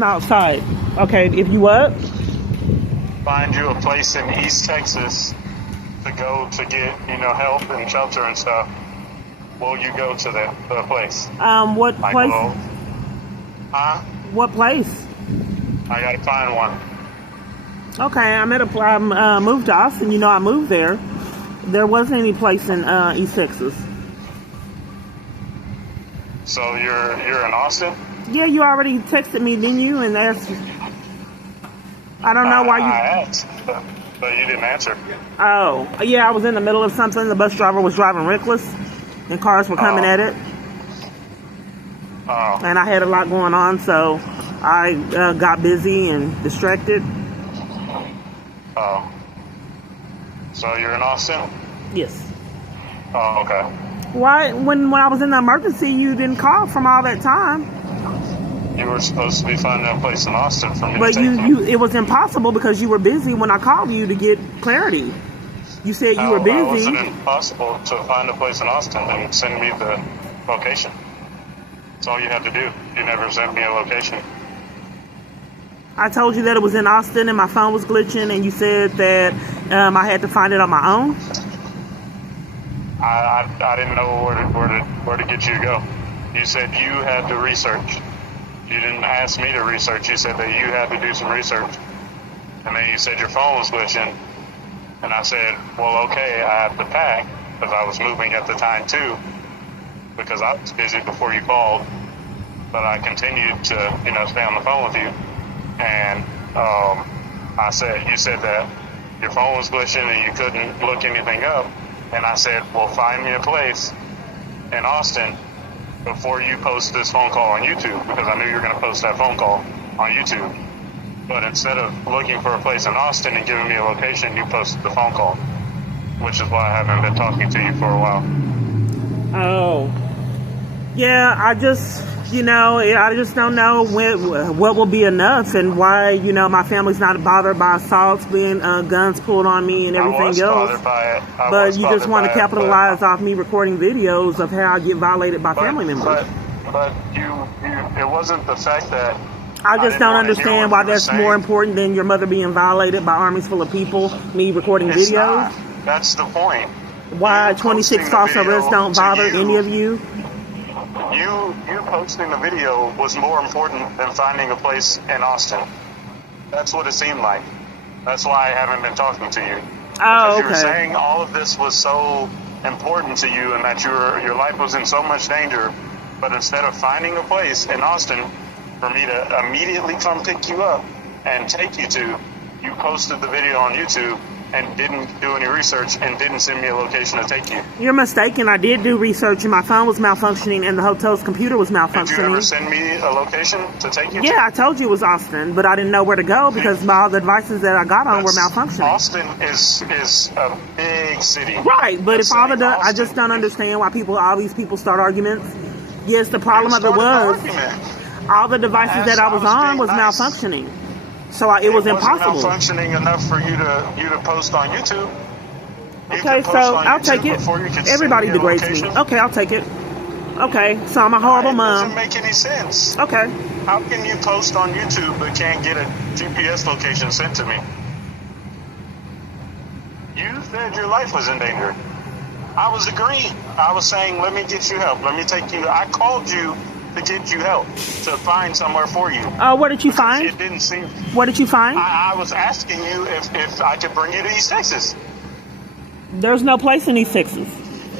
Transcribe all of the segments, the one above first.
I'm outside. Okay, if you what? Find you a place in East Texas to go to get, help and shelter and stuff. Will you go to the place? What Like, place? Huh? What place? I gotta find one. Okay, I moved to Austin. I moved there. There wasn't any place in East Texas. So you're in Austin? Yeah, you already texted me, didn't you? And asked. I don't know why you. I asked, but you didn't answer. Oh, yeah, I was in the middle of something. The bus driver was driving reckless, and cars were coming at it. Oh. And I had a lot going on, so I got busy and distracted. Oh. So you're in Austin? Yes. Oh, okay. Why, when I was in the emergency, you didn't call from all that time? You were supposed to be finding a place in Austin for me But to take me. it was impossible because you were busy when I called you to get clarity. You said you were busy. How was it impossible to find a place in Austin and send me the location? That's all you had to do. You never sent me a location. I told you that it was in Austin and my phone was glitching, and you said that I had to find it on my own. I didn't know where to get you to go. You said you had to research. You didn't ask me to research. You said that you had to do some research. And then you said your phone was glitching. And I said, well, okay, I have to pack, because I was moving at the time too, because I was busy before you called. But I continued to, stay on the phone with you. And you said that your phone was glitching and you couldn't look anything up. And I said, well, find me a place in Austin before you post this phone call on YouTube, because I knew you were going to post that phone call on YouTube. But instead of looking for a place in Austin and giving me a location, you posted the phone call, which is why I haven't been talking to you for a while. Oh. Yeah, I just don't know what will be enough, and why, my family's not bothered by assaults, being guns pulled on me and everything else. Bothered by it. But you just want to capitalize off me recording videos of how I get violated by family members. But it wasn't the fact that I just don't understand why that's more important than your mother being violated by armies full of people, me recording videos. Not. That's the point. Why 26 false arrests don't bother any of you? You posting the video was more important than finding a place in Austin. That's what it seemed like. That's why I haven't been talking to you. Oh, okay. You were saying all of this was so important to you and that your life was in so much danger, but instead of finding a place in Austin for me to immediately come pick you up and take you to, you posted the video on YouTube and didn't do any research and didn't send me a location to take you. You're mistaken. I did do research, and my phone was malfunctioning and the hotel's computer was malfunctioning. Did you ever send me a location to take you to? Yeah, I told you it was Austin, but I didn't know where to go because all the devices that I got on were malfunctioning. Austin is a big city. Right, but if I just don't understand why all these people start arguments. Yes, the problem of it was all the devices that I was on was malfunctioning. So it was impossible. It wasn't malfunctioning enough for you to post on YouTube. Okay, so I'll take it. Everybody degrades me. Okay, I'll take it. Okay, so I'm a horrible mom. It doesn't make any sense. Okay. How can you post on YouTube but can't get a GPS location sent to me? You said your life was in danger. I was agreeing. I was saying, let me get you help. Let me take you. I called you to get you help, to find somewhere for you. What did you find? It didn't seem... What did you find? I was asking you if I could bring you to East Texas. There's no place in East Texas.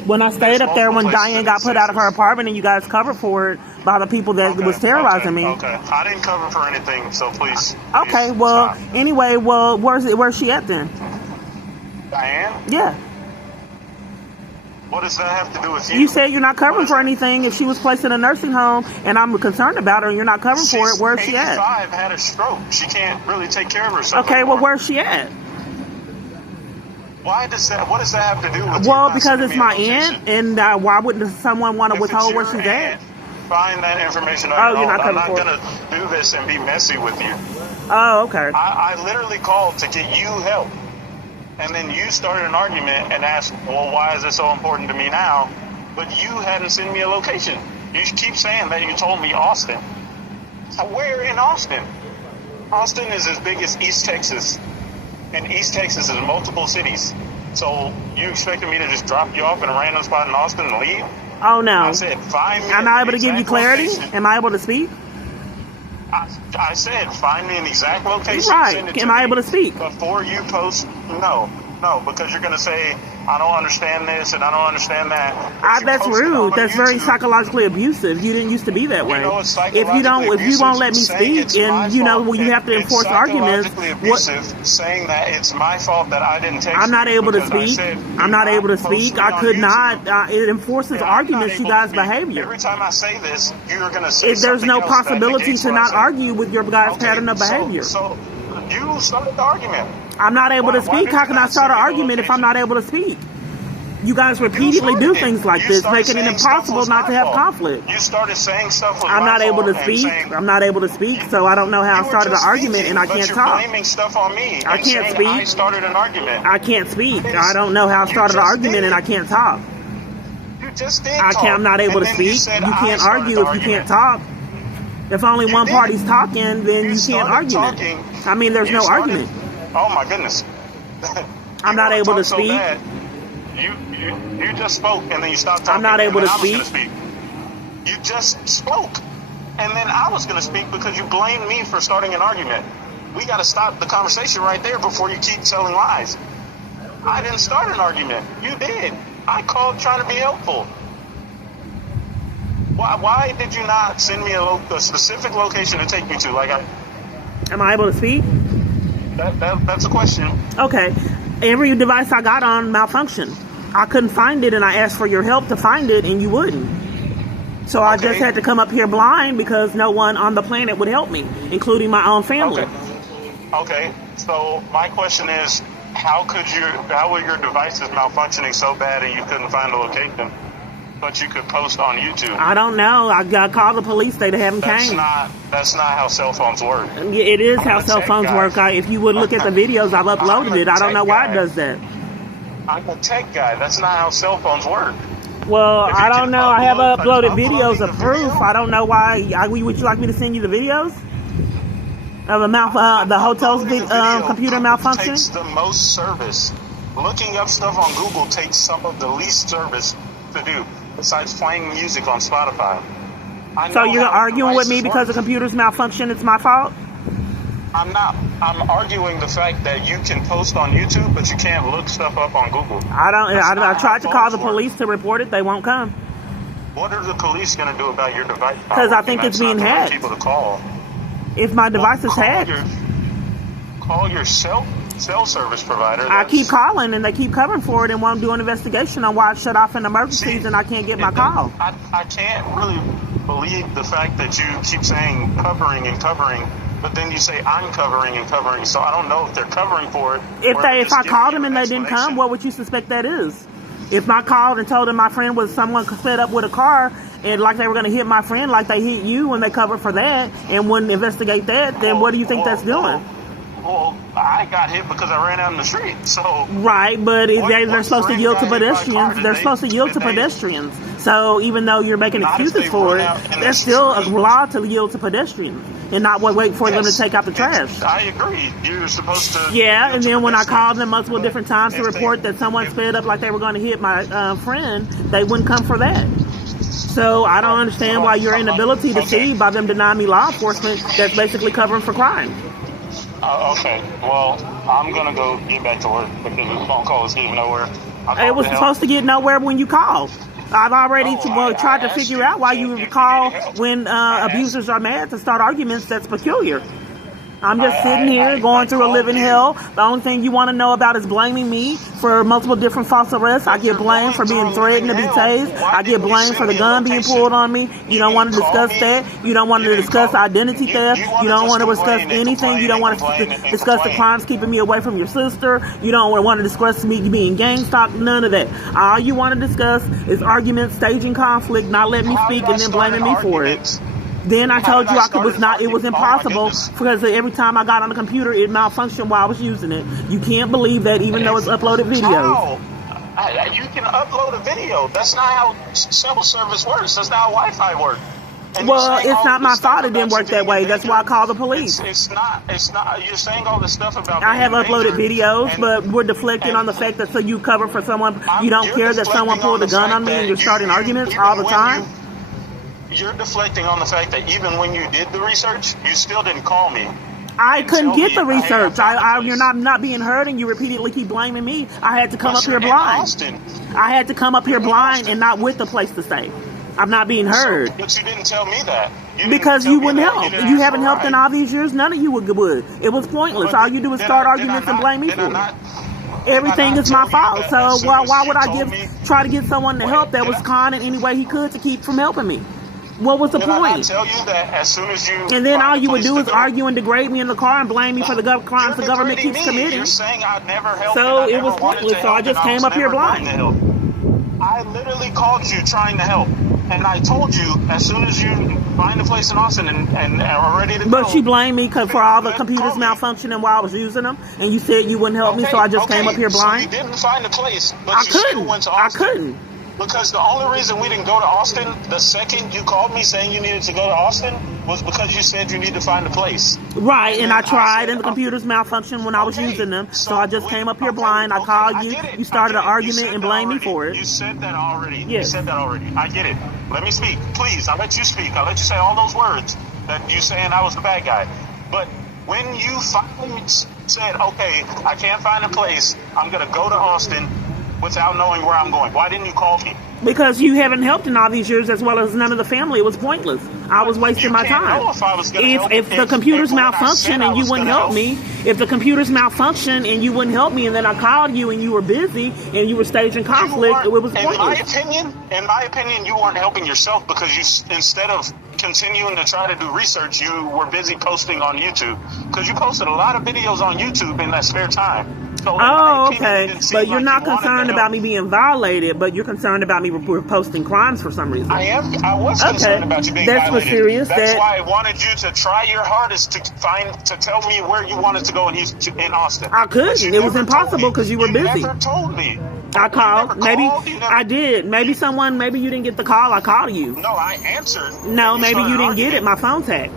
When I stayed up there, when Diane got put out of her apartment and you guys covered for it by the people that was terrorizing me. Okay, I didn't cover for anything, so please. Okay, well, stop. Anyway, well, where's she at then? Diane? Yeah. What does that have to do with you? You said you're not covering for anything. If she was placed in a nursing home and I'm concerned about her and you're not covering for it, where's she at? 85, had a stroke. She can't really take care of herself Okay, anymore. well, where's she at? What does that have to do with Well, because it's my aunt, and why wouldn't someone want to withhold where she's at? Find that information on your own. I'm not going to do this and be messy with you. Oh, okay. I literally called to get you help. And then you started an argument and asked, well, why is this so important to me now? But you hadn't sent me a location. You keep saying that you told me Austin. Where in Austin? Austin is as big as East Texas. And East Texas is multiple cities. So you expected me to just drop you off in a random spot in Austin and leave? Oh, no. I said, find me. Am I able to give you clarity? Location. Am I able to speak? I said, find me an exact location. Right. Am I able to speak? Before you post, no, because you're going to say, I don't understand this and I don't understand that. That's rude. That's very psychologically abusive. You didn't used to be that way. If you won't let me speak, and you have to enforce arguments. Saying that it's my fault that I didn't text I'm not able to speak. I'm not able to speak. I could not. It enforces arguments, you guys' behavior. Every time I say this, you're going to say there's no possibility to not argue with your guys' pattern of behavior. So you started the argument. I'm not able to speak. How can I start an argument if I'm not able to speak? You guys repeatedly do things like this, making it impossible not to have conflict. You started saying stuff. I'm not able to speak. I'm not able to speak, so I don't know how I started an argument, and I can't talk. You're blaming stuff on me. I can't speak. I started an argument. I can't speak. I don't know how I started an argument, and I can't talk. You just did. I'm not able to speak. You can't argue if you can't talk. If only one party's talking, then you can't argue it. I mean, there's no argument. Oh my goodness. I'm not able to speak. You just spoke and then you stopped talking. I'm not able to speak. You just spoke. And then I was going to speak because you blamed me for starting an argument. We got to stop the conversation right there before you keep telling lies. I didn't start an argument. You did. I called trying to be helpful. Why did you not send me a specific location to take me to? Am I able to speak? That's a question. Okay. Every device I got on malfunctioned. I couldn't find it, and I asked for your help to find it, and you wouldn't. So I just had to come up here blind because no one on the planet would help me, including my own family. Okay. So my question is, how were your devices malfunctioning so bad and you couldn't find the location, but you could post on YouTube? I don't know. I called the police. They haven't came. That's not how cell phones work. It is how cell phones work. If you would look at the videos, I've uploaded it. I don't know why it does that. I'm a tech guy. That's not how cell phones work. Well, I don't know. I have uploaded videos of proof. I don't know why. Would you like me to send you the videos of the hotel's computer malfunction? Takes the most service. Looking up stuff on Google takes some of the least service to do, besides playing music on Spotify. So you're arguing with me because the computer's malfunction? It's my fault? I'm not. I'm arguing the fact that you can post on YouTube, but you can't look stuff up on Google. I tried to call the police to report it. They won't come. What are the police going to do about your device? Because I think it's being hacked. People to call. If my device is hacked, call your cell service provider. I keep calling, and they keep covering for it and won't do an investigation on why it shut off in emergencies, and I can't get my call. I can't really believe the fact that you keep saying covering and covering, but then you say I'm covering and covering, so I don't know if they're covering for it. If I called them and they didn't come, what would you suspect that is? If I called and told them my friend was someone set up with a car and like they were going to hit my friend like they hit you when they covered for that and wouldn't investigate that, then what do you think that's doing? Well, I got hit because I ran out in the street, so... Right, but they're supposed to yield to pedestrians. They're supposed to yield to pedestrians. So even though you're making excuses for it, there's still a law to yield to pedestrians and not wait for them to take out the trash. I agree. You're supposed to... Yeah, and then when I called them multiple different times to report that someone sped up like they were going to hit my friend, they wouldn't come for that. So I don't understand why your inability to see by them denying me law enforcement that's basically covering for crime. Okay, well, I'm going to go get back to work because this phone call is getting nowhere. It was supposed to get nowhere when you called. I've already tried to figure out why you would call when abusers are mad to start arguments. That's peculiar. I'm just sitting here going through a living hell. The only thing you want to know about is blaming me for multiple different false arrests. I get blamed for being threatened to be tased. I get blamed for the gun being pulled on me. You don't want to discuss that. You don't want to discuss identity theft. You don't want to discuss anything. You don't want to discuss the crimes keeping me away from your sister. You don't want to discuss me being gang stalked. None of that. All you want to discuss is arguments, staging conflict, not letting me speak, and then blaming me for it. Then I told you it was impossible because every time I got on the computer, it malfunctioned while I was using it. You can't believe that even though it's uploaded videos. You can upload a video. That's not how cell service works. That's not how Wi-Fi works. And Well, you're saying it's all not this my stuff fault it didn't about work you that being way. That's injured. why I called the police. It's not. You're saying all this stuff about. I have being uploaded injured, videos, and- but we're deflecting and on the fact that so you cover for someone. You don't you're care that someone deflecting pulled a the gun fact on me that and you're starting arguments all the when time. You're deflecting on the fact that even when you did the research, you still didn't call me. I couldn't get the me, hey, research. I found the You're not being heard, and you repeatedly keep blaming me. I had to come But up here you're in blind. Austin. I had to come up here You're in blind Austin. and not with the place to stay. I'm not being heard. But you didn't tell me that. You Because didn't you tell me wouldn't that. help. didn't You ask haven't for a helped in ride. all these years. None of you would. It was pointless. But All you do is start arguments and blame me for it. Everything is my fault. So why would I try to get someone to help that was con in any way he could to keep from helping me? What was the Did I not point? tell you that as soon as you And then find all a you would place do to is go- argue and degrade me in the car and blame me for the crimes the You're government degrading keeps me. committing. You're saying I'd never help. So and I it was never wanted pointless, to so I help, just and came was up here never going blind. to help. I literally called you trying to help, and I told you as soon as you find a place in Austin and are ready to go. But she blamed me for all the computers call me. malfunctioning while I was using them, and you said you wouldn't help me, so I just came up here blind. So you didn't find a place, but I you still couldn't. went to I Austin. couldn't. Because the only reason we didn't go to Austin the second you called me saying you needed to go to Austin was because you said you need to find a place. Right, and I then tried, said, and the computers malfunctioned when I was okay, using them, so so I just came up here blind. I called you. get it. You started I an get it. You argument said and that blamed me already. for it. You said that already. You Yes. said that already. I get it. Let me speak. Please, I'll let you speak. I'll let you say all those words that you saying I was the bad guy. But when you finally said, okay, I can't find a place, I'm going to go to Austin without knowing where I'm going, why didn't you call me? Because you haven't helped in all these years, as well as none of the family. It was pointless. I was wasting my can't time. know if I was gonna help If the computers if when I malfunction said I and you was wouldn't gonna help me, if the computers malfunction and you wouldn't help me, and then I called you and you were busy and you were staging conflict, it was in pointless. my opinion, you weren't helping yourself because you, instead of continuing to try to do research, you were busy posting on YouTube. Because you posted a lot of videos on YouTube in that spare time. So in my Oh, opinion, it okay. didn't seem But you're like not you wanted concerned to about help. me being violated, but you're concerned about me posting crimes for some reason. I was concerned about you being That's what's violated. serious. That's why I wanted you to try your hardest to tell me where you wanted to go in Austin. I couldn't. You It was never impossible told me. because you were busy. You never told me. I called. You never Maybe called, you never- I did. Maybe you didn't get the call. I called you. No, I answered. No, and maybe started you didn't get it. arguing. My phone tagged.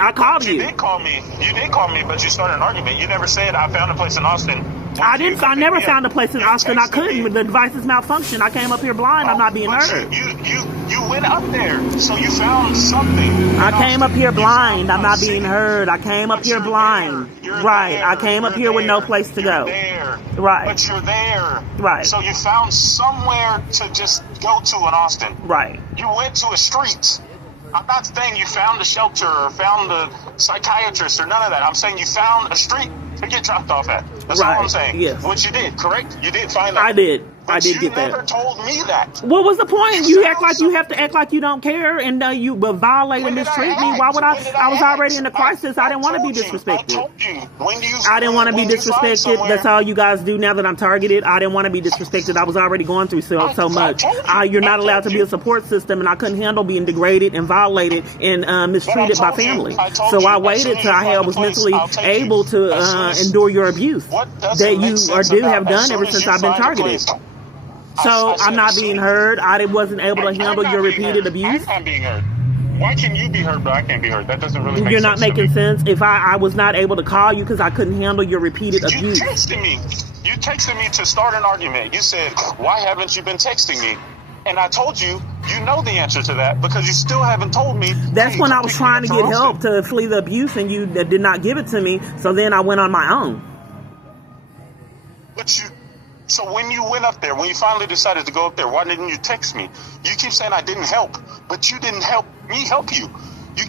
I called you. You did call me. You did call me, but you started an argument. You never said I found a place in Austin. I didn't. I never found a place in You Austin. I texted couldn't. me. The devices malfunctioned. I came up here blind. I'm not being But heard. You went up there, so you found something. I came up here You blind. found I'm a not being city. heard. I came up But here you're blind. there. You're Right. there. I came up You're here with no there. place to You're go. there. Right. But you're there. Right. So you found somewhere to just go to in Austin. Right. You went to a street. I'm not saying you found a shelter or found a psychiatrist or none of that. I'm saying you found a street to get dropped off at. That's all I'm saying. Yes. Which you did, correct? You did find that. I did. But I did get you never that. told me that. What was the point? You You found act like you have to act like you don't care, and you violate and When did I mistreat me. act? Why would I? When did I was act? already in a crisis. I didn't want to be told you. I disrespected. told you. I didn't want to be when you find disrespected. somewhere- That's all you guys do now that I'm targeted. I didn't want to be disrespected. I was already going through so much. I told you. You're not I allowed to told be you. a support system, and I couldn't handle being degraded and violated and mistreated by told you. family. I told So you. I As waited soon as till you I find a was place, mentally I'll take you. able to As soon as- endure your abuse What doesn't that make you sense do about have as done soon ever as since you I've been find a targeted. place- So I I'm said not as being soon- heard. I wasn't able to I'm handle not your being repeated heard. abuse. I'm not being heard. Why can you be heard but I can't be heard? That doesn't really make You're sense. not making to me. sense. If I was not able to call you because I couldn't handle your repeated You abuse. texted me. You texted me to start an argument. You said, "Why haven't you been texting me?" And I told you, you know the answer to that because you still haven't told me. That's hey, when I come was pick me trying up to for get help Austin. to flee the abuse, and you did not give it to me. So then I went on my own. But so when you went up there, when you finally decided to go up there, why didn't you text me? You keep saying I didn't help, but you didn't help me help you.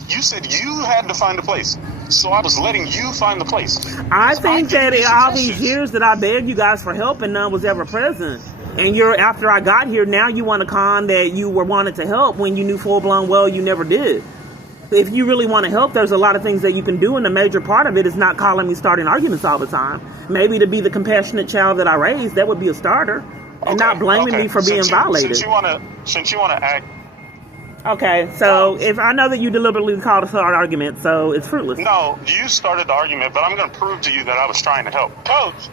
You said you had to find a place, so I was letting you find the place. I think that gave in you all these suggestions. years that I begged you guys for help and none was ever present. And after I got here, now you want to con that you were wanted to help when you knew full blown well you never did. If you really want to help, there's a lot of things that you can do, and a major part of it is not calling me starting arguments all the time. Maybe to be the compassionate child that I raised, that would be a starter, and not blaming me for being violated. Since you wanna act. Okay, so if I know that you deliberately called a start argument, so it's fruitless. No, you started the argument, but I'm going to prove to you that I was trying to help. Coach!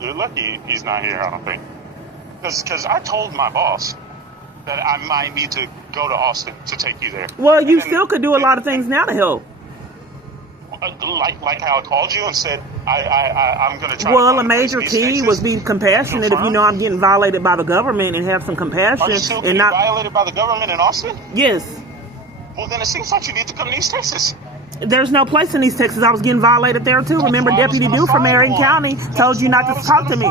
You're lucky he's not here, I don't think. Because I told my boss that I might need to go to Austin to take you there. Well, you still could do a lot of things now to help. Like how I called you and said I'm going to try. Well, to a major key was be compassionate. If you know I'm getting violated by the government, and have some compassion. Are you still and getting not violated by the government in Austin? Yes. Well, then it seems like you need to come to East Texas. There's no place in East Texas. I was getting violated there too. Remember, Deputy Duke from Marion County told you not to talk to me.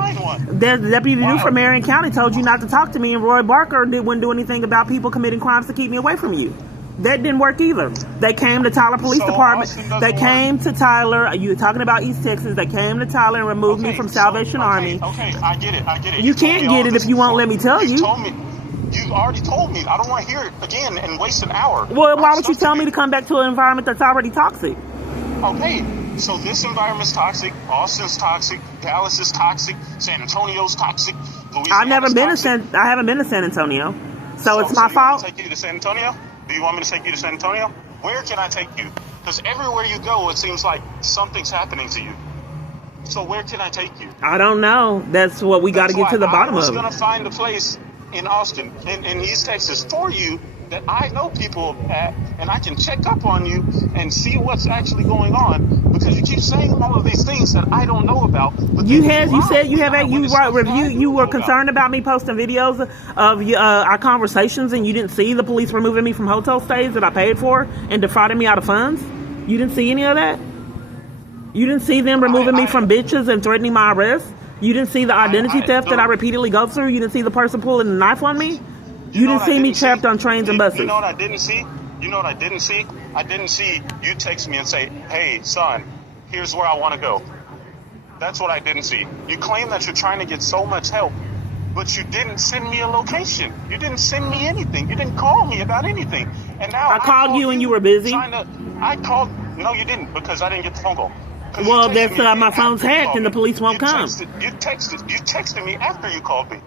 The Deputy Duke from Marion County told you not to talk to me, and Roy Barker wouldn't do anything about people committing crimes to keep me away from you. That didn't work either. They came to Tyler Police Department. They came to Tyler. You're talking about East Texas. They came to Tyler and removed me from Salvation Army. Okay, I get it. You can't get it if you won't let me tell you. You already told me. I don't want to hear it again and waste an hour. Well, why would you tell me to come back to an environment that's already toxic? Okay, so this environment's toxic. Austin's toxic. Dallas is toxic. San Antonio's toxic. I haven't been to San Antonio, so it's my fault. Do you want me to take you to San Antonio? Do you want me to take you to San Antonio? Where can I take you? Because everywhere you go, it seems like something's happening to you. So where can I take you? I don't know. That's what we got to get to the bottom of. I was going to find a place in Austin, in East Texas, for you that I know people at, and I can check up on you and see what's actually going on, because you keep saying all of these things that I don't know about. But you were concerned about me posting videos of our conversations, and you didn't see the police removing me from hotel stays that I paid for and defrauding me out of funds. You didn't see any of that. You didn't see them removing me from bitches and threatening my arrest. You didn't see the identity theft that I repeatedly go through. You didn't see the person pulling a knife on me. You didn't see me trapped on trains and buses. You know what I didn't see? I didn't see you text me and say, hey, son, here's where I want to go. That's what I didn't see. You claim that you're trying to get so much help, but you didn't send me a location. You didn't send me anything. You didn't call me about anything. And now I called you and you were busy. No, you didn't, because I didn't get the phone call. Well, that's my phone's hacked and the police won't come. You texted me after you called me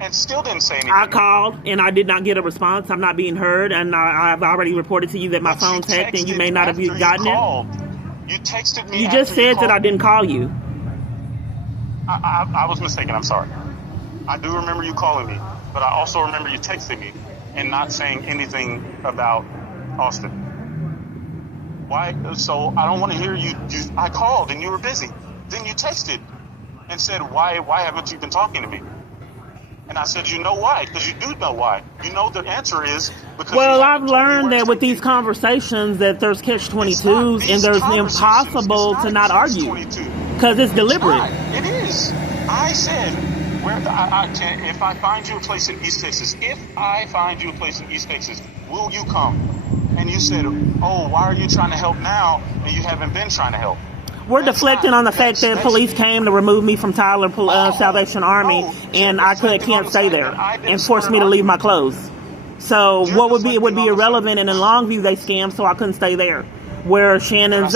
and still didn't say anything. I called and I did not get a response. I'm not being heard, and I've already reported to you that my phone's hacked and you may not have gotten it. You texted me. You just said that I didn't call you. I was mistaken. I'm sorry. I do remember you calling me, but I also remember you texting me and not saying anything about Austin. Why? So I don't want to hear you. I called and you were busy. Then you texted and said, why haven't you been talking to me? And I said, you know why? Because you do know why. You know the answer is because. Well, I've learned that with these conversations that there's catch-22s and there's impossible to not argue because it's deliberate. It is. I said, if I find you a place in East Texas, will you come? And you said, oh, why are you trying to help now and you haven't been trying to help? We're deflecting on the fact that police came to remove me from Tyler Salvation Army, and I can't stay there, and forced me to leave my clothes. So what would be irrelevant, and in Longview they scammed, so I couldn't stay there. Where Shannon's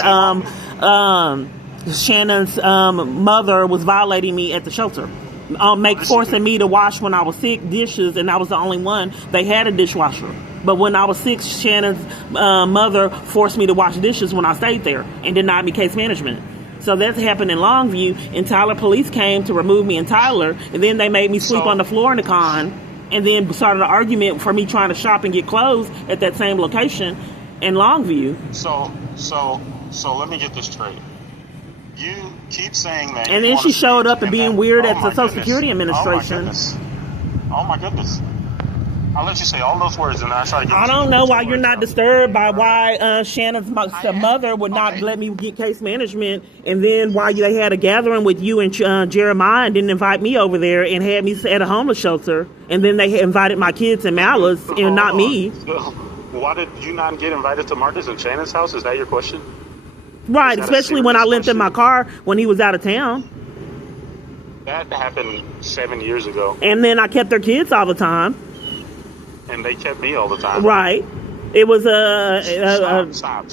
mother was violating me at the shelter, forcing me to wash when I was sick dishes, and I was the only one. They had a dishwasher. But when I was sick, Shannon's mother forced me to wash dishes when I stayed there and denied me case management. So that's happened in Longview, and Tyler police came to remove me in Tyler, and then they made me sleep on the floor in the con, and then started an argument for me trying to shop and get clothes at that same location in Longview. So let me get this straight. You keep saying that. And then she showed up and being weird at the Social Security Administration. Oh my goodness. I'll let you say all those words and then I try to get. I don't know why you're not disturbed by why Shannon's mother would not let me get case management, and then why they had a gathering with you and Jeremiah and didn't invite me over there and had me at a homeless shelter, and then they invited my kids and Malice and not me. Why did you not get invited to Marcus and Shannon's house? Is that your question? Right, especially when I lent him my car when he was out of town. That happened 7 years ago. And then I kept their kids all the time. And they kept me all the time. Right. It was Stop.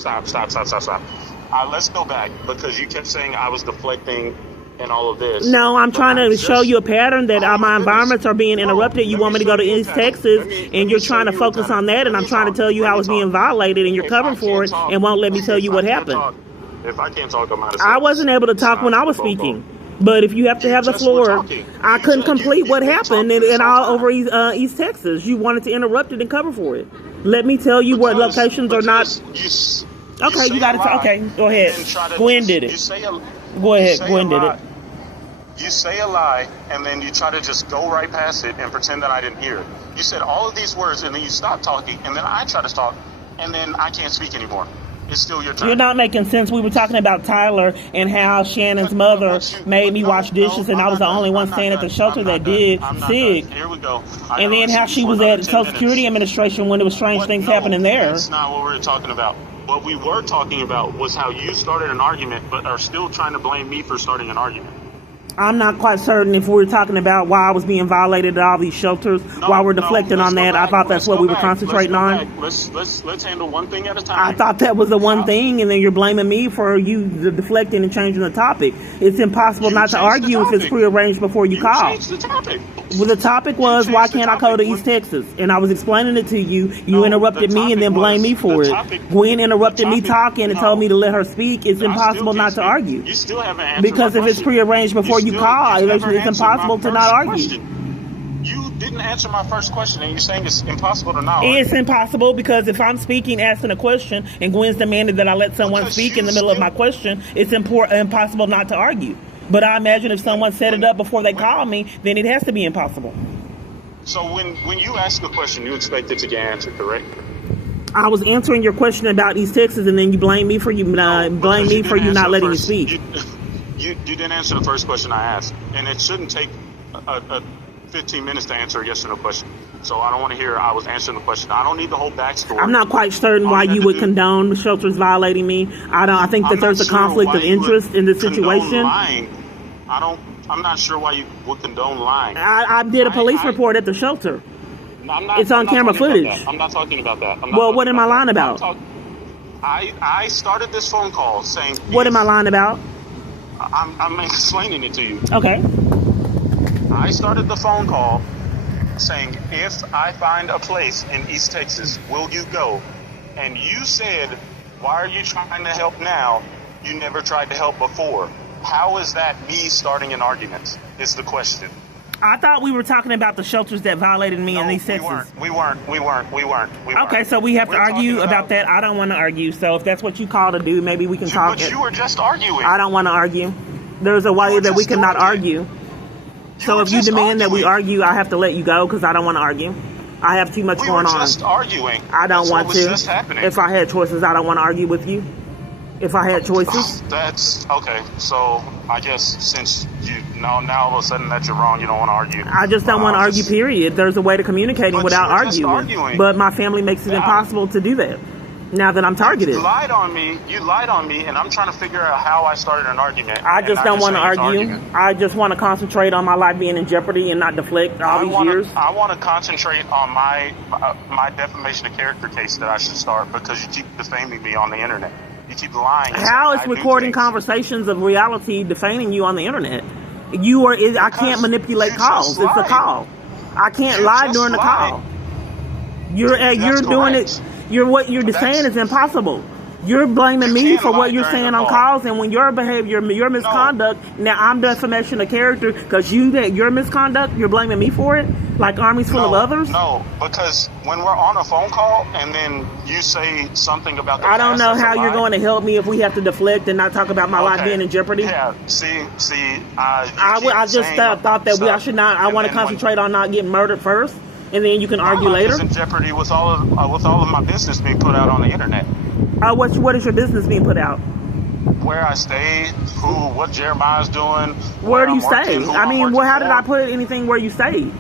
Let's go back, because you kept saying I was deflecting and all of this. No, I'm trying to show you a pattern that my environments are being interrupted. You want me to go to East Texas, and you're trying to focus on that, and I'm trying to tell you how it's being violated, and you're covering for it and won't let me tell you what happened. If I can't talk, I'm out of I wasn't able to talk when I was speaking. But if you have to You have the just were floor, talking. I You couldn't ju- you- complete you've what been happened talking this and whole all time. over East Texas. You wanted to interrupt it and cover for it. Let me tell you what locations are not. Okay, you got it. Okay, go ahead. Gwen did it. Go ahead. Gwen did it. You say a lie, and then you try to just go right past it and pretend that I didn't hear it. You said all of these words, and then you stop talking, and then I try to talk, and then I can't speak anymore. It's still your turn. You're not making sense. We were talking about Tyler and how Shannon's mother made me wash dishes, and I was the only one staying at the shelter that did sick. Here we go. And then how she was at Social Security Administration when there was strange things happening there. That's not what we were talking about. What we were talking about was how you started an argument, but are still trying to blame me for starting an argument. I'm not quite certain if we were talking about why I was being violated at all these shelters. While we're deflecting on that, I thought that's what we were concentrating on. Let's handle one thing at a time. I thought that was the one thing, and then you're blaming me for you deflecting and changing the topic. It's impossible not to argue if it's prearranged before you call. Changed the topic. Well, the topic was, why can't I go to East Texas? And I was explaining it to you. You interrupted me and then blamed me for it. Gwen interrupted me talking and told me to let her speak. It's impossible not to argue. You still haven't answered Because if it's prearranged before you call, it's impossible to not argue. You didn't answer my first question, and you're saying it's impossible to not argue. It's impossible because if I'm speaking, asking a question, and Gwen's demanded that I let someone speak in the middle of my question, it's impossible not to argue. But I imagine if someone set it up before they call me, then it has to be impossible. So when you ask a question, you expect it to get answered, correct? I was answering your question about East Texas, and then you blame me for not letting me speak. You didn't answer the first question I asked, and it shouldn't take 15 minutes to answer a yes or no question. So I don't want to hear I was answering the question. I don't need the whole backstory. I'm not quite certain why you would condone shelters violating me. I think that there's a conflict of interest in this situation. Lying. I'm not sure why you would condone lying. I did a police report at the shelter. It's on camera footage. I'm not talking about that. Well, what am I lying about? I started this phone call saying... What am I lying about? I'm explaining it to you. Okay. I started the phone call saying, if I find a place in East Texas, will you go? And you said, why are you trying to help now? You never tried to help before. How is that me starting an argument, is the question. I thought we were talking about the shelters that violated me in East Texas. We weren't. Okay, so we have to argue about that. I don't want to argue. So if that's what you call to do, maybe we can talk. But you were just arguing. I don't want to argue. There's a way that we cannot argue. So if you demand that we argue, I have to let you go because I don't want to argue. I have too much going on. We were just arguing. I don't want to. Just happening. If I had choices, I don't want to argue with you. If I had choices. That's okay. So I guess since you now all of a sudden that you're wrong, you don't want to argue. I just don't want to argue, period. There's a way to communicating without arguing. But my family makes it impossible to do that. Now that I'm targeted. You lied on me, and I'm trying to figure out how I started an argument. I just don't want to argue. I just want to concentrate on my life being in jeopardy and not deflect all these years. I want to concentrate on my defamation of character case that I should start because you keep defaming me on the internet. You keep lying. How is recording conversations of reality defaming you on the internet? I can't manipulate calls. It's a call. I can't lie during the call. You're doing it. What you're saying is impossible. You're blaming me for what you're saying on calls, and when your behavior, your misconduct. Now I'm defamation of character because your misconduct. You're blaming me for it, like armies full of others. No, because when we're on a phone call and then you say something about the I don't know how you're going to help me if we have to deflect and not talk about my life being in jeopardy. Yeah. See. I just thought that I should not. I want to concentrate on not getting murdered first, and then you can argue later. My life is in jeopardy with all of my business being put out on the internet. What is your business being put out? Where I stay, what Jeremiah's doing. Where do you stay? I mean, how did I put anything where you stayed?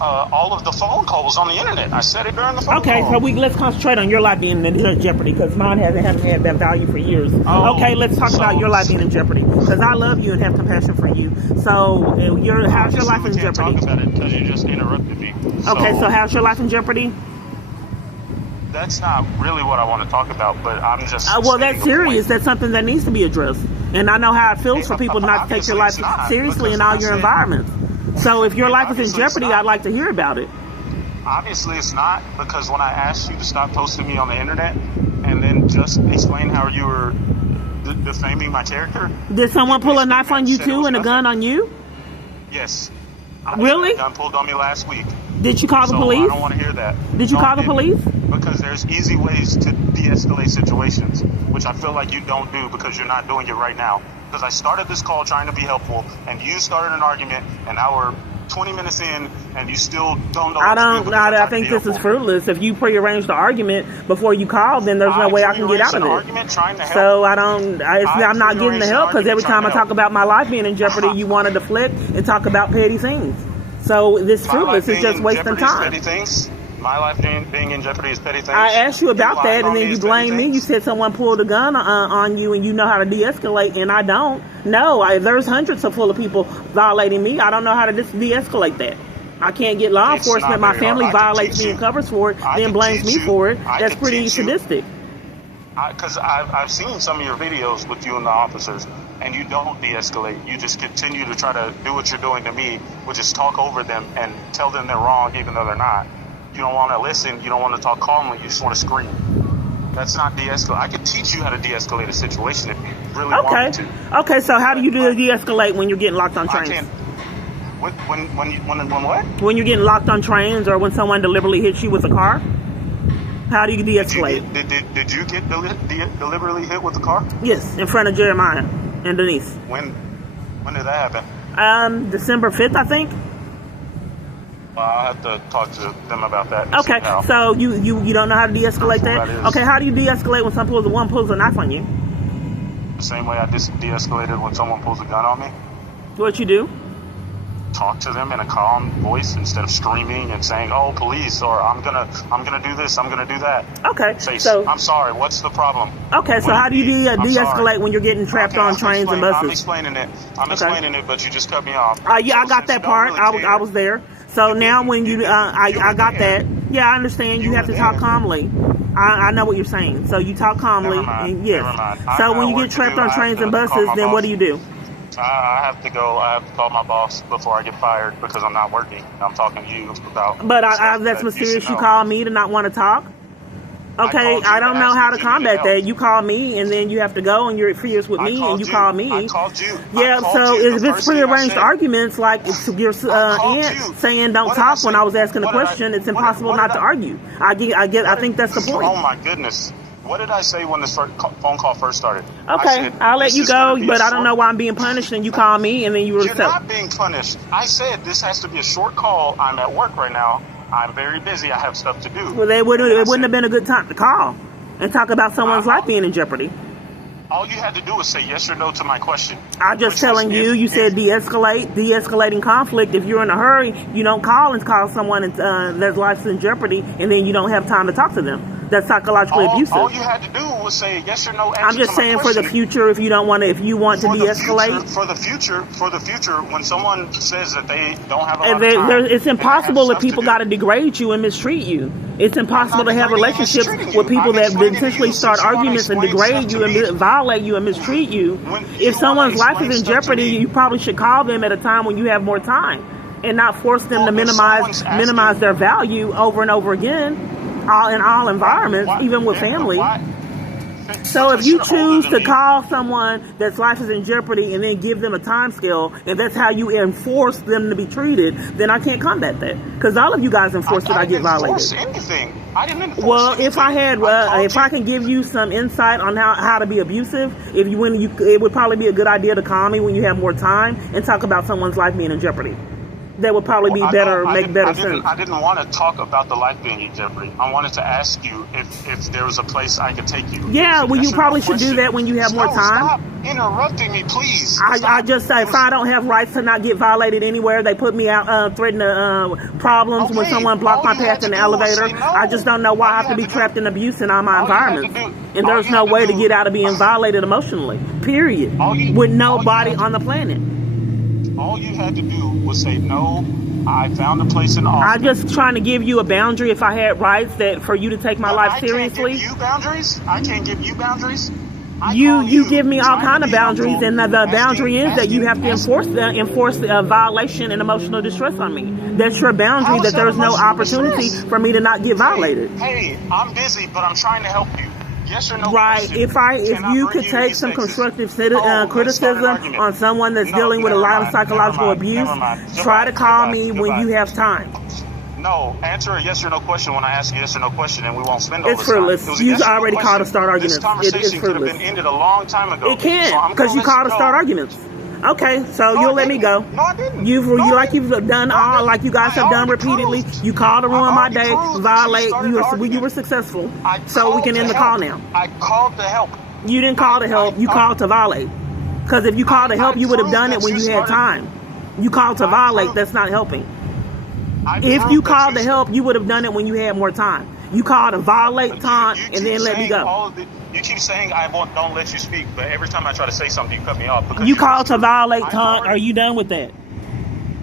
All of the phone calls on the internet. I said it during the phone call. Okay, so let's concentrate on your life being in jeopardy because mine haven't had that value for years. Okay, let's talk about your life being in jeopardy because I love you and have compassion for you. So, how's your life in jeopardy? Talk about it because you just interrupted me. Okay, so how's your life in jeopardy? That's not really what I want to talk about, but I'm just... well, that's serious. That's something that needs to be addressed. And I know how it feels for people not to take your life seriously in all your environments. So if your life is in jeopardy, I'd like to hear about it. Obviously it's not, because when I asked you to stop posting me on the internet and then just explain how you were defaming my character. Did someone pull a knife on you too and a gun on you? Yes. Really? A gun pulled on me last week. Did you call the police? I don't want to hear that. Did you call the police? Because there's easy ways to de-escalate situations, which I feel like you don't do because you're not doing it right now. Because I started this call trying to be helpful, and you started an argument, and now we're 20 minutes in, and you still don't know. I think this is fruitless. If you prearranged the argument before you called, then there's no way I can get out of it. So I'm not getting the help because every time I talk about my life being in jeopardy, you want to deflect and talk about petty things. So this fruitless is just wasting time. My life being in jeopardy is petty things. I asked you about that, and then you blamed me. You said someone pulled a gun on you, and you know how to de-escalate, and I don't. No, there's hundreds of full of people violating me. I don't know how to de-escalate that. I can't get law enforcement. My family violates me and covers for it, then blames me for it. That's pretty sadistic. Because I've seen some of your videos with you and the officers, and you don't de-escalate. You just continue to try to do what you're doing to me, which is talk over them and tell them they're wrong even though they're not. You don't want to listen. You don't want to talk calmly. You just want to scream. That's not de-escalate. I could teach you how to de-escalate a situation if you really want me to. Okay, so how do you de-escalate when you're getting locked on trains? I can't. When what? When you're getting locked on trains or when someone deliberately hits you with a car? How do you de-escalate? Did you get deliberately hit with a car? Yes, in front of Jeremiah and Denise. When did that happen? December 5th, I think. I'll have to talk to them about that. Okay, so you don't know how to de-escalate that? Okay, how do you de-escalate when someone pulls a knife on you? The same way I de-escalated when someone pulls a gun on me. What you do? Talk to them in a calm voice instead of screaming and saying, "Oh, police," or "I'm gonna do this, I'm gonna do that." Okay, so I'm sorry. What's the problem? Okay, so how do you de-escalate when you're getting trapped on trains and buses? I'm explaining it, but you just cut me off. Yeah, I got that part. I was there. So now when you, I got that. Yeah, I understand. You have to talk calmly. I know what you're saying. So you talk calmly. And yes. So when you get trapped on trains and buses, then what do you do? I have to go. I have to call my boss before I get fired because I'm not working. I'm talking to you about. But that's mysterious. You call me to not want to talk. Okay, I don't know how to combat that. You call me, and then you have to go, and you're furious with me, and you call me. I called you. Yeah, so if it's prearranged arguments, like your aunt saying don't talk when I was asking a question, it's impossible not to argue. I think that's the point. Oh my goodness. What did I say when this phone call first started? Okay, I'll let you go, but I don't know why I'm being punished, and you call me, and then you were You're not being punished. I said this has to be a short call. I'm at work right now. I'm very busy. I have stuff to do. Well, it wouldn't have been a good time to call and talk about someone's life being in jeopardy. All you had to do was say yes or no to my question. I'm just telling you, you said de-escalating conflict. If you're in a hurry, you don't call someone that's life's in jeopardy, and then you don't have time to talk to them. That's psychologically abusive. All you had to do was say yes or no answer. I'm just saying for the future, if you want to de-escalate. For the future, when someone says that they don't have a lot of time, it's impossible if people got to degrade you and mistreat you. It's impossible to have relationships with people that essentially start arguments and degrade you and violate you and mistreat you. If someone's life is in jeopardy, you probably should call them at a time when you have more time and not force them to minimize their value over and over again. In all environments, even with family. So if you choose to call someone that's life is in jeopardy and then give them a time scale, and that's how you enforce them to be treated, then I can't combat that. Because all of you guys enforce that I get violated. I didn't enforce well, if I can give you some insight on how to be abusive, it would probably be a good idea to call me when you have more time and talk about someone's life being in jeopardy. That would probably be better, make better sense. I didn't want to talk about the life being in jeopardy. I wanted to ask you if there was a place I could take you. Yeah, well, you probably should do that when you have more time. Stop interrupting me, please. I just say, if I don't have rights to not get violated anywhere, they put me out, threaten problems when someone blocked my path in the elevator. I just don't know why I have to be trapped in abuse in all my environments. And there's no way to get out of being violated emotionally, period, with nobody on the planet. All you had to do was say, no, I found a place in Austin. I'm just trying to give you a boundary if I had rights that for you to take my life seriously. I can't give you boundaries? I can't give you boundaries? You give me all kind of boundaries, and the boundary is that you have to enforce the violation and emotional distress on me. That's your boundary, that there's no opportunity for me to not get violated. Hey, I'm busy, but I'm trying to help you. yes or no Right. question. If you could take some constructive criticism on someone that's dealing with a lot of psychological abuse, try to call me when you have time. No, answer a yes or no question when I ask a yes or no question, and we won't spend all It's this time. fruitless. You already called to start arguments. This conversation could have been ended a long time ago. It can't, because you called to start arguments. Okay, so No, you'll I let me didn't. go. No, I didn't. You've done No, I all like you guys didn't. have done I already repeatedly. proved. You called to ruin my day, violate. You were successful. So we can end the call now. I called to help. You didn't call to help. You called to violate. Because if you called to help, you would have done it when you had time. You called to violate. That's not helping. If you called to help, you would have done it when you had more time. You called to violate, taunt, and then let me go. You keep saying don't let you speak, but every time I try to say something, you cut me off. You called to violate, taunt. Are you done with that?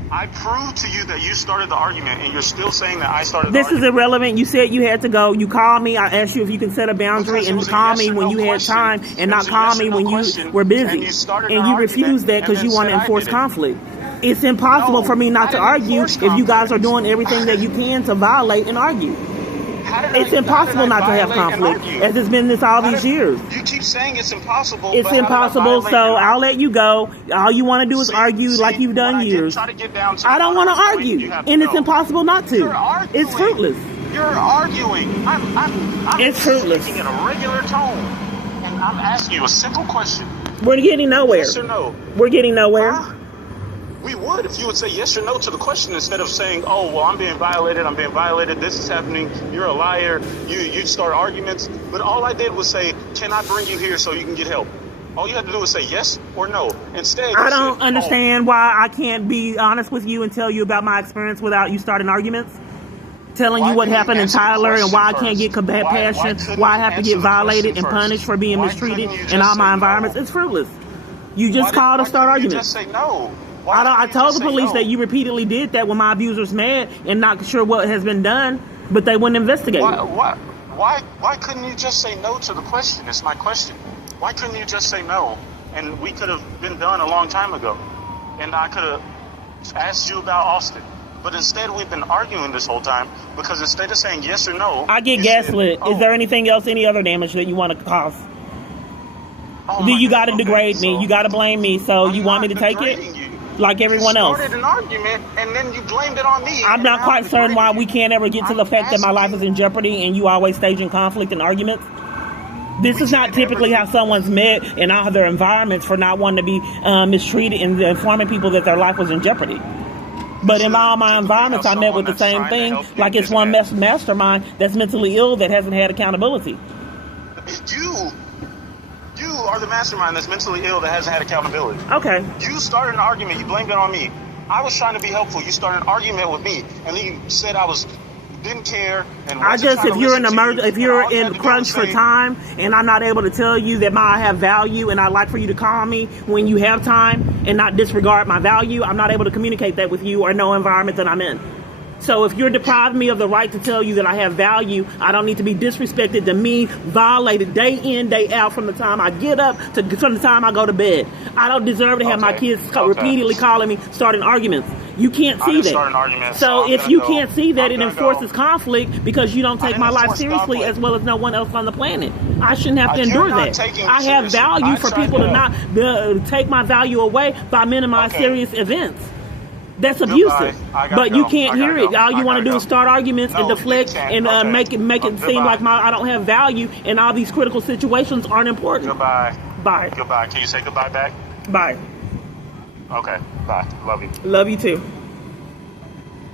I proved to you that you started the argument, and you're still saying that I started the argument. This is irrelevant. You said you had to go. You called me. I asked you if you can set a boundary and call me when you had time and not call me when you were busy. And you refused that because you want to enforce conflict. It's impossible for me not to argue if you guys are doing everything that you can to violate and argue. It's impossible not to have conflict, as it's been all these years. You keep saying it's impossible. It's impossible, so I'll let you go. All you want to do is argue like you've done years. I don't want to argue, and it's impossible not to. It's fruitless. You're arguing. It's fruitless. Speaking in a regular tone, and I'm asking you a simple question. We're getting nowhere. Yes or no? We're getting nowhere. Huh? We would if you would say yes or no to the question instead of saying, oh, well, I'm being violated, this is happening, you're a liar, you start arguments. But all I did was say, can I bring you here so you can get help? All you had to do was say yes or no. Instead, I don't understand why I can't be honest with you and tell you about my experience without you starting arguments. Telling you what happened in Tyler and why I can't get compassion, why I have to get violated and punished for being mistreated in all my environments. It's fruitless. You just called to start arguments. Just say no. I told the police that you repeatedly did that when my abuser's mad and not sure what has been done, but they wouldn't investigate. Why couldn't you just say no to the question? It's my question. Why couldn't you just say no? And we could have been done a long time ago. And I could have asked you about Austin. But instead, we've been arguing this whole time because instead of saying yes or no... I get gaslit. Is there anything else, any other damage that you want to cause? You got to degrade me. You got to blame me. So you want me to take it? Like everyone else. You started an argument and then you blamed it on me. I'm not quite certain why we can't ever get to the fact that my life is in jeopardy and you always staging conflict and arguments. This is not typically how someone's met in other environments for not wanting to be mistreated and informing people that their life was in jeopardy. But in all my environments, I met with the same thing, like it's one mastermind that's mentally ill that hasn't had accountability. You are the mastermind that's mentally ill that hasn't had accountability. Okay. You started an argument. You blamed it on me. I was trying to be helpful. You started an argument with me, and then you said didn't care. And if you're in crunch for time, and I'm not able to tell you that I have value, and I'd like for you to call me when you have time, and not disregard my value, I'm not able to communicate that with you or no environment that I'm in. So if you're depriving me of the right to tell you that I have value, I don't need to be disrespected to me, violated day in, day out from the time I get up to from the time I go to bed. I don't deserve to have my kids repeatedly calling me, starting arguments. You can't see that. So if you can't see that, it enforces conflict because you don't take my life seriously as well as no one else on the planet. I shouldn't have to endure that. I have value for people to not take my value away by minimizing serious events. That's abusive, but you can't hear it. All you want to do is start arguments and deflect and make it seem like I don't have value, and all these critical situations aren't important. Goodbye. Bye. Goodbye. Can you say goodbye back? Bye. Okay. Bye. Love you. Love you too.